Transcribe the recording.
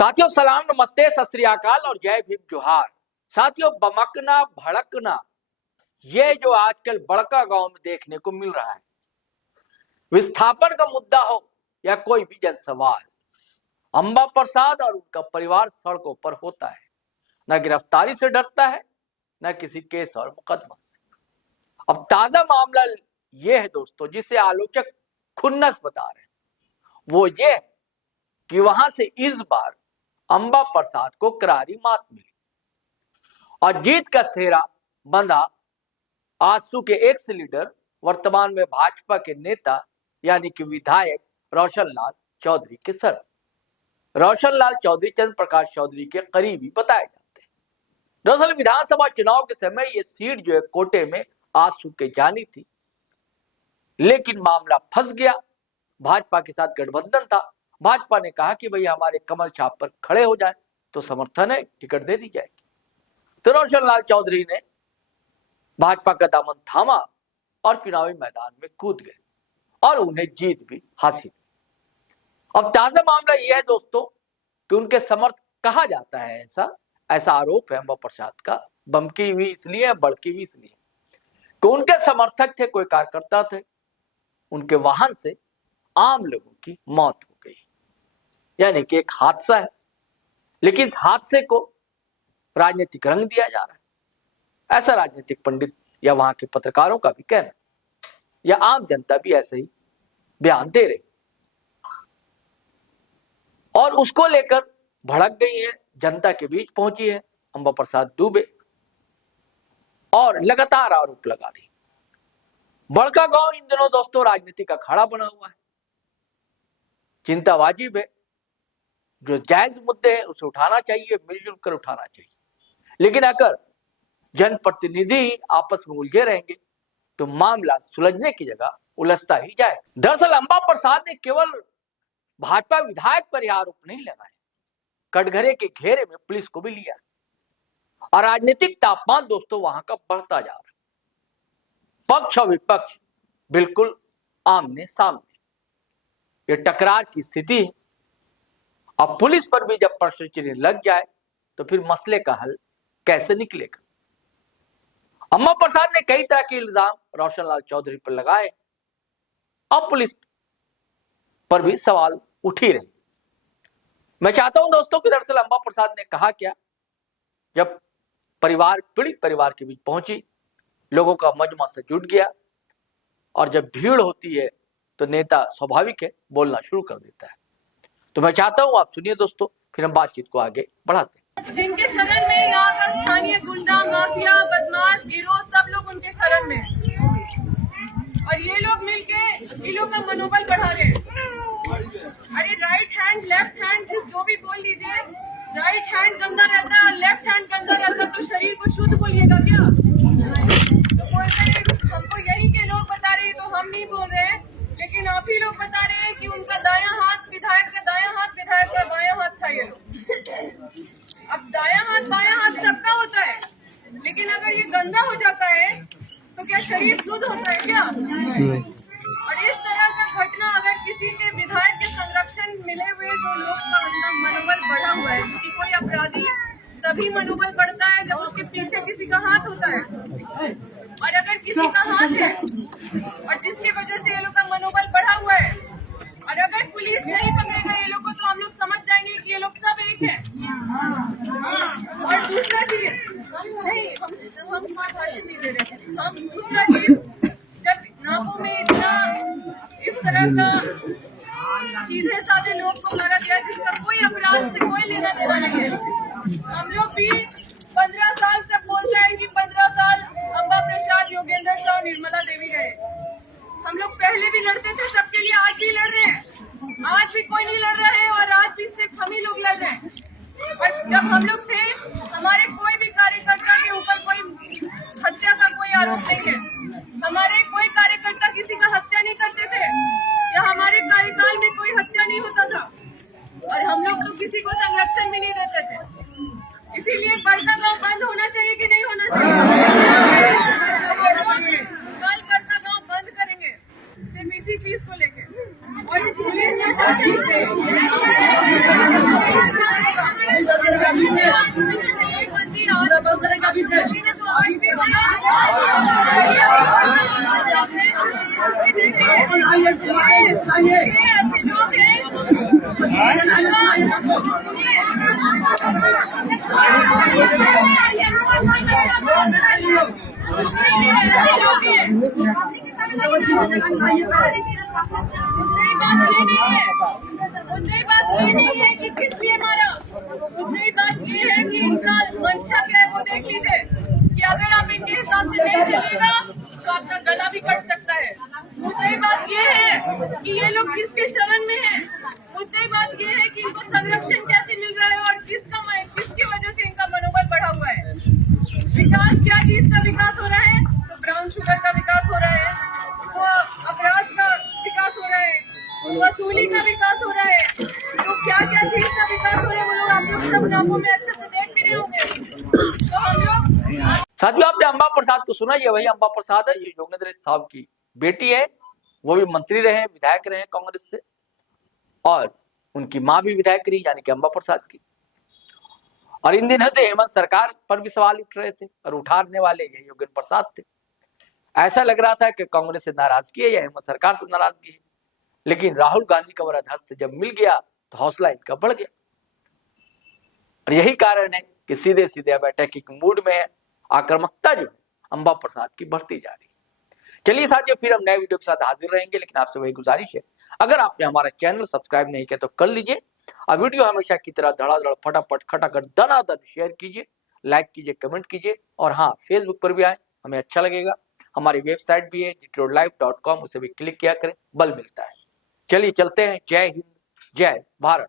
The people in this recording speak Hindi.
साथियों सलाम, नमस्ते, सत श्री अकाल और जय भीम जोहार। साथियों, बमकना भड़कना ये जो आजकल बड़का गांव में देखने को मिल रहा है, विस्थापन का मुद्दा हो या कोई भी जन सवाल, अंबा प्रसाद और उनका परिवार सड़कों पर होता है। न गिरफ्तारी से डरता है, न किसी केस और मुकदमा से। अब ताजा मामला ये है दोस्तों, जिसे आलोचक खुन्नस बता रहे हैं, वो ये है कि वहां से इस बार अंबा प्रसाद को करारी मात मिली और जीत का सेहरा बंधा आजसू के एक्स लीडर, वर्तमान में भाजपा के नेता यानी कि विधायक रोशन लाल चौधरी के सर। रोशन लाल चौधरी चंद्र प्रकाश चौधरी के करीबी बताए जाते हैं। दरअसल विधानसभा चुनाव के समय ये सीट जो है कोटे में आजसू के जानी थी, लेकिन मामला फंस गया। भाजपा के साथ गठबंधन था। भाजपा ने कहा कि भाई हमारे कमल छाप पर खड़े हो जाए तो समर्थन है, टिकट दे दी जाएगी। तो रोशन लाल चौधरी ने भाजपा का दामन थामा और चुनावी मैदान में कूद गए और उन्हें जीत भी हासिल। अब ताजा मामला यह है दोस्तों कि उनके समर्थक, कहा जाता है ऐसा आरोप है अंबा प्रसाद का, बमकी भी इसलिए, बड़की भी इसलिए कि उनके समर्थक थे, कोई कार्यकर्ता थे, उनके वाहन से आम लोगों की मौत हो गई, यानी कि एक हादसा है। लेकिन इस हादसे को राजनीतिक रंग दिया जा रहा है, ऐसा राजनीतिक पंडित या वहां के पत्रकारों का भी कहना, या आम जनता भी ऐसे ही बयान दे रही और उसको लेकर भड़क गई है, जनता के बीच पहुंची है अंबा प्रसाद दुबे और लगातार आरोप लगा रही। बड़का गांव इन दिनों दोस्तों राजनीति का अखाड़ा बना हुआ है। चिंता वाजिब है, जो जायज मुद्दे हैं उसे उठाना चाहिए, मिलजुल कर उठाना चाहिए। लेकिन अगर जनप्रतिनिधि आपस में उलझे रहेंगे तो मामला सुलझने की जगह उलझता ही जाए। दरअसल अंबा प्रसाद ने केवल भाजपा विधायक पर यह आरोप नहीं लगाए, कटघरे के घेरे में पुलिस को भी लिया और राजनीतिक तापमान दोस्तों वहां का बढ़ता जा रहा है। पक्ष और विपक्ष बिल्कुल आमने सामने, ये टकरार की स्थिति है। अब पुलिस पर भी जब प्रश्न चिन्ह लग जाए तो फिर मसले का हल कैसे निकलेगा। अंबा प्रसाद ने कई तरह के इल्जाम रोशन लाल चौधरी पर लगाए, अब पुलिस पर भी सवाल उठ ही रहे। मैं चाहता हूं दोस्तों कि दरअसल अंबा प्रसाद ने कहा क्या, जब परिवार, पीड़ित परिवार के बीच पहुंची, लोगों का मजमा से जुट गया और जब भीड़ होती है तो नेता स्वाभाविक है बोलना शुरू कर देता है। तो मैं चाहता हूं आप सुनिए दोस्तों, फिर हम बातचीत को आगे बढ़ाते हैं। जिनके शरण में यहाँ का स्थानीय गुंडा, माफिया, बदमाश, गिरोह सब लोग उनके शरण में और ये लोग मिलके इन लोग का मनोबल बढ़ा रहे हैं। अरे राइट हैंड, लेफ्ट हैंड, जो भी बोल लीजिए, राइट हैंड गंदा रहता है और लेफ्ट हैंड गंदा रहता है, तो शरीर को शुद्ध बोलिएगा क्या? तो बोलते हैं हमको यही के लोग बता रहे हैं, तो हम नहीं बोल रहे हैं, लेकिन आप ही लोग बता रहे हैं कि उनका दायां हाथ विधायक का, दायां हाथ विधायक का बायां हाथ था ये लोग। अब दायां हाथ बायां हाथ सबका होता है, लेकिन अगर ये गंदा हो जाता है तो क्या शरीर शुद्ध होता है क्या? और इस तरह का घटना अगर किसी के विधायक के संरक्षण मिले हुए जो लोग का मनोबल बढ़ा हुआ है, क्योंकि कोई अपराधी तभी मनोबल बढ़ता है जब उसके पीछे किसी का हाथ होता है, और अगर किसी का हाथ है और जिसकी वजह से ये लोग का मनोबल बढ़ा हुआ है, और अगर पुलिस नहीं पकड़ेगा ये लोग को तो हम लोग समझ जाएंगे कि ये लोग सब एक है। और दूसरा चीज, नहीं हम भाषण नहीं दे रहे थे, हम दूसरा चीज, जब नापों में इतना इस तरह का सीधे साधे लोग को मारा गया जिसका कोई अपराध से कोई लेना देना नहीं है। हम लोग भी 15 साल से बोलते हैं कि 15 साल अंबा प्रसाद, योगेंद्र शाह, निर्मला देवी गए। हम लोग पहले भी लड़ते थे सबके लिए, आज भी लड़ रहे हैं, आज भी कोई नहीं लड़ रहा है और आज भी सिर्फ हम ही लोग लड़ रहे हैं। और जब हम लोग थे, हमारे कोई भी कार्यकर्ता के ऊपर कोई हत्या का कोई आरोप नहीं है, हमारे कोई कार्यकर्ता किसी का हत्या नहीं करते थे, या हमारे कार्यकाल में कोई हत्या नहीं होता था, और हम लोग तो किसी को संरक्षण भी नहीं देते थे। इसीलिए बड़का गांव बंद होना चाहिए कि नहीं होना चाहिए? कल बड़का गांव बंद करेंगे सिर्फ इसी चीज को लेके, और पुलिस प्रशासन से मुद्दे बात ये नहीं है कि किस लिए मारा, मुद्दे बात ये है कि इनका मंशा क्या है वो देख लीजिए कि अगर आप इनके हिसाब से नहीं चलेगा तो आपका गला भी कट सकता है। मुद्दे बात ये है कि ये लोग किसके शरण में हैं, मुद्दे बात ये है कि इनको संरक्षण कैसे मिल रहा है और किसकी वजह से इनका मनोबल बढ़ा हुआ है। विकास क्या चीज का विकास हो रहा है, तो ब्राउन शुगर का विकास हो रहा है, तो अपराध का विकास हो रहा है, वसूली का विकास हो रहा है, तो क्या क्या चीज का विकास हो रहा है वो लोग आप लोग सब नामों में अच्छे से देख भी रहे होंगे। तो हम लोग साथियों, आपने अंबा प्रसाद को सुना, ये वही अंबा प्रसाद है, ये योगेंद्र साहब की बेटी है। वो भी मंत्री रहे, विधायक रहे कांग्रेस से, और उनकी मां भी विधायक रही, यानी कि अंबा प्रसाद की। और इन दिनों से हेमंत सरकार पर भी सवाल उठ रहे थे, और उठाने वाले ये योगेंद्र प्रसाद थे। ऐसा लग रहा था कि कांग्रेस से नाराजगी है या हेमंत सरकार से नाराजगी है, लेकिन राहुल गांधी का वरदहस्त जब मिल गया तो हौसला इनका बढ़ गया। और यही कारण है कि सीधे सीधे अब अटैकिंग मूड में है, आक्रामकता जो है अंबा प्रसाद की बढ़ती जा रही है। चलिए साथियों, फिर हम नए वीडियो के साथ हाजिर रहेंगे, लेकिन आपसे वही गुजारिश है, अगर आपने हमारा चैनल सब्सक्राइब नहीं किया तो कर लीजिए, और वीडियो हमेशा की तरह धड़ाधड़ फटाफट खटाखट दनादन शेयर कीजिए, लाइक कीजिए, कमेंट कीजिए, और हाँ, फेसबुक पर भी आए, हमें अच्छा लगेगा। हमारी वेबसाइट भी है gtroudlife.com, उसे भी क्लिक किया करें, बल मिलता है। चलिए चलते हैं। जय हिंद, जय भारत।